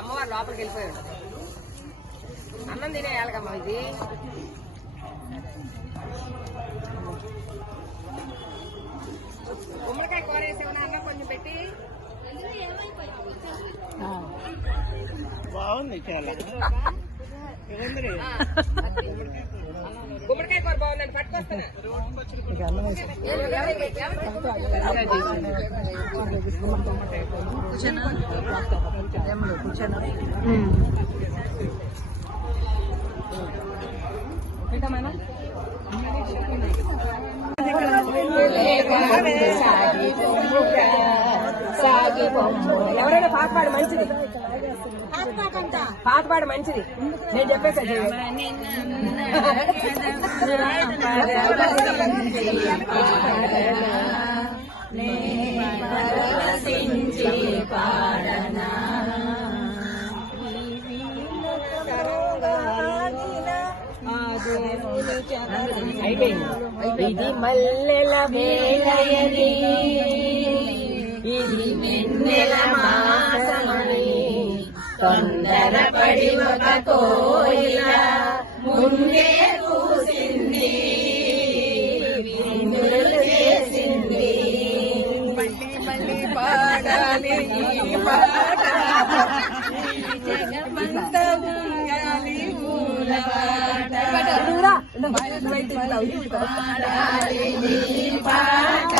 అమ్మవారు లోపలికి వెళ్ళిపోయాడు. అన్నం తినేయాలకమ్మా ఇది. గుమ్మడికాయ కూర వేసేమన్నా అన్నం కొంచెం పెట్టి. బాగుంది చాలా. బాగుందండి పట్టుకొస్తాను? ఎవరైనా పాటపాడు మంచిది. పాత పాట మంచిది. నేను చెప్పేసా అయిపోయింది. ఇది మల్లెల వేలయని ఇది వెన్నెల మాసమని తొందరపడి ఒక కోయిల ముందే కూసింది చేసింది మళ్ళీ మళ్ళీ పాడాలి ఈ పాట జగమంత ఉండాలి ఊరపాట పాడాలి ఈ పాట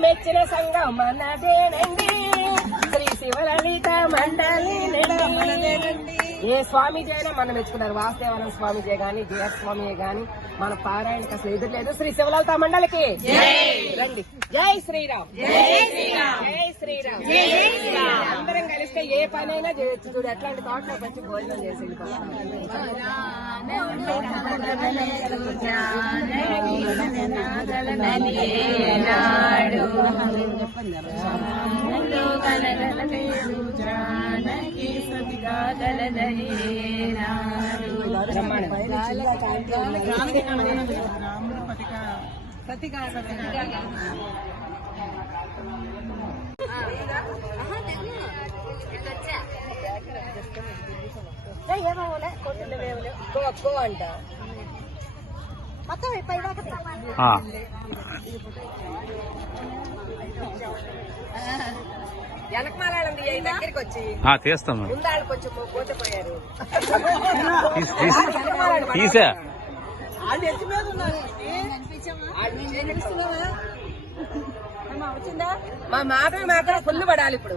మెచ్చిన సంఘం మనదేనండి శ్రీ శివలలిత మండలి ఏ స్వామిజీ అయినా మనం మెచ్చుకున్నారు. వాసుదేవానంద స్వామిజీ గాని జయస్ స్వామి గాని మన పారాయణకి అసలు ఎదురు లేదు శ్రీ శివలలిత మండలికి. రండి. జై శ్రీరామ్. జై శ్రీరామ్. జై శ్రీరామ్. ఏ పనైనా చేయొచ్చు చూడు ఎట్లాంటి తోటలోకి వచ్చి భోజనం చేసి కో అంట మొత్తం ఆ, వెనకమాలంది ఈ దగ్గరికి వచ్చి ఆ, తీస్తాం మరి. ముందాళ్ళు కొంచెం పోతే పోయారు తీసి మా మాధవి మాత్రం ఫుల్ పడాలి ఇప్పుడు.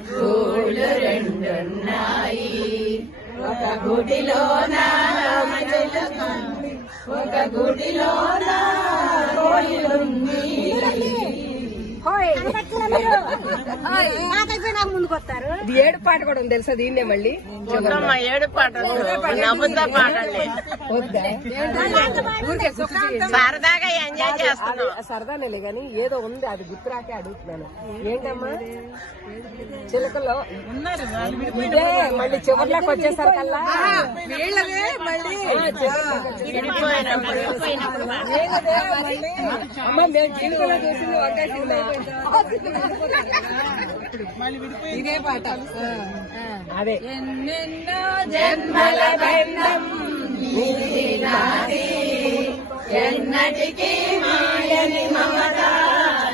ఒక గుడిలో ఒక గుడిలో కోయిలుంది వస్తారు ఇది ఏడు పాట కూడా ఉంది తెలుసా దీన్నే మళ్ళీ? ఏడు పాట. సరదాగా ఎంజాయ్ సరదానేలే గాని ఏదో ఉంది అది గుర్తురాకే అడుగుతున్నాను. ఏంటమ్మా? చిలకలో ఇదే మళ్ళీ చివరిలోకి వచ్చేసరికల్లా? వీళ్ళదే మళ్ళీ. అమ్మ మేము జీవితంలో చూసింది సినిమా ఇదే పాట. అదే. ఎన్నెన్నో జన్మల బంధం ఎన్నటికీ మాయని మమత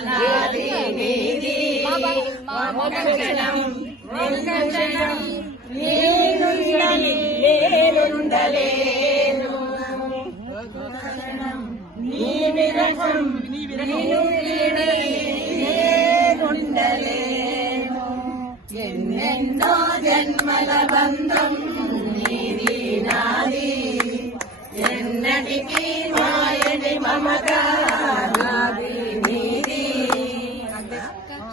నాది నీది. నేనుండని నేనుండలేను. నీ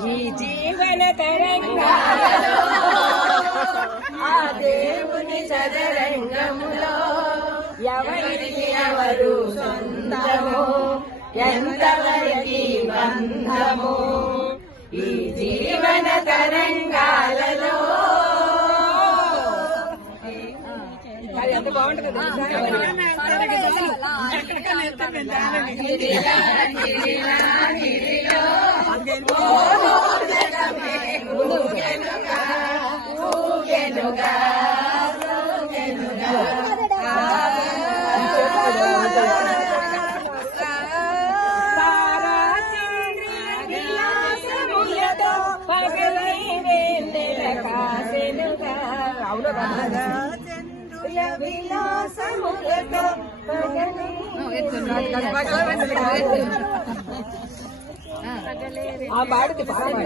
ఈ జీవన తరంగాలలో ఆ దేవుని చదరంగములో ఎవరికి ఎవరు సొంతము? ఎంతవరకు బంధము? ఈ జీవన తరంగాలలో అది ఎంత బాగుంటుంది అవునా విలాసములతో ఆ పాడుది పాడ.